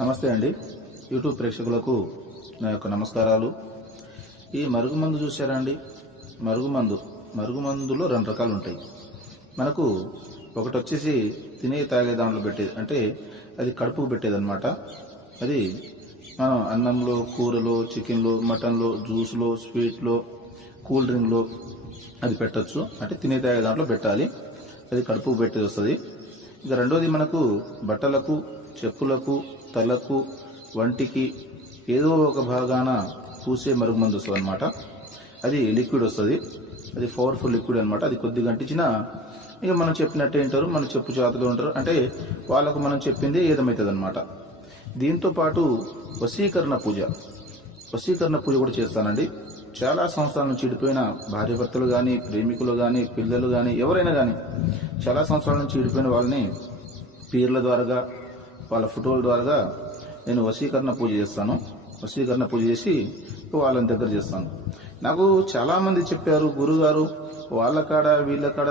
నమస్తే అండి. యూట్యూబ్ ప్రేక్షకులకు నా యొక్క నమస్కారాలు. ఈ మరుగుమందు చూసారా అండి? మరుగుమందులో రెండు రకాలు ఉంటాయి. మనకు ఒకటి వచ్చేసి తినే తాగే దాంట్లో పెట్టేది, అంటే అది కడుపుకు పెట్టేదన్నమాట. అది మనం అన్నంలో, కూరలో, చికెన్లో, మటన్లో, జ్యూస్లో, స్వీట్లో, కూల్ డ్రింక్లో అది పెట్టచ్చు. అంటే తినే తాగే దాంట్లో పెట్టాలి. అది కడుపుకు పెట్టేది వస్తుంది. ఇక రెండోది మనకు బట్టలకు, చెప్పులకు, తలకు, వంటికి ఏదో ఒక భాగాన పూసే మరుగుమందు వస్తుంది అనమాట. అది లిక్విడ్ వస్తుంది. అది పవర్ఫుల్ లిక్విడ్ అనమాట. అది కొద్దిగా అంటించినా ఇక మనం చెప్పినట్టు వింటారు, మన చెప్పు చేతులు ఉంటారు. అంటే వాళ్ళకు మనం చెప్పింది ఏదమవుతుంది అనమాట. దీంతో పాటు వశీకరణ పూజ కూడా చేస్తానండి. చాలా సంవత్సరాల నుంచి చెడిపోయిన భార్యాభర్తలు కానీ, ప్రేమికులు కానీ, పిల్లలు కానీ, ఎవరైనా కానీ చాలా సంవత్సరాల నుంచి చెడిపోయిన వాళ్ళని పీర్ల ద్వారా, వాళ్ళ ఫోటోల ద్వారా నేను వశీకరణ పూజ చేస్తాను. వశీకరణ పూజ చేసి వాళ్ళని దగ్గర చేస్తాను. నాకు చాలా మంది చెప్పారు, గురుగారు వాళ్ళ కాడ వీళ్ళ కాడ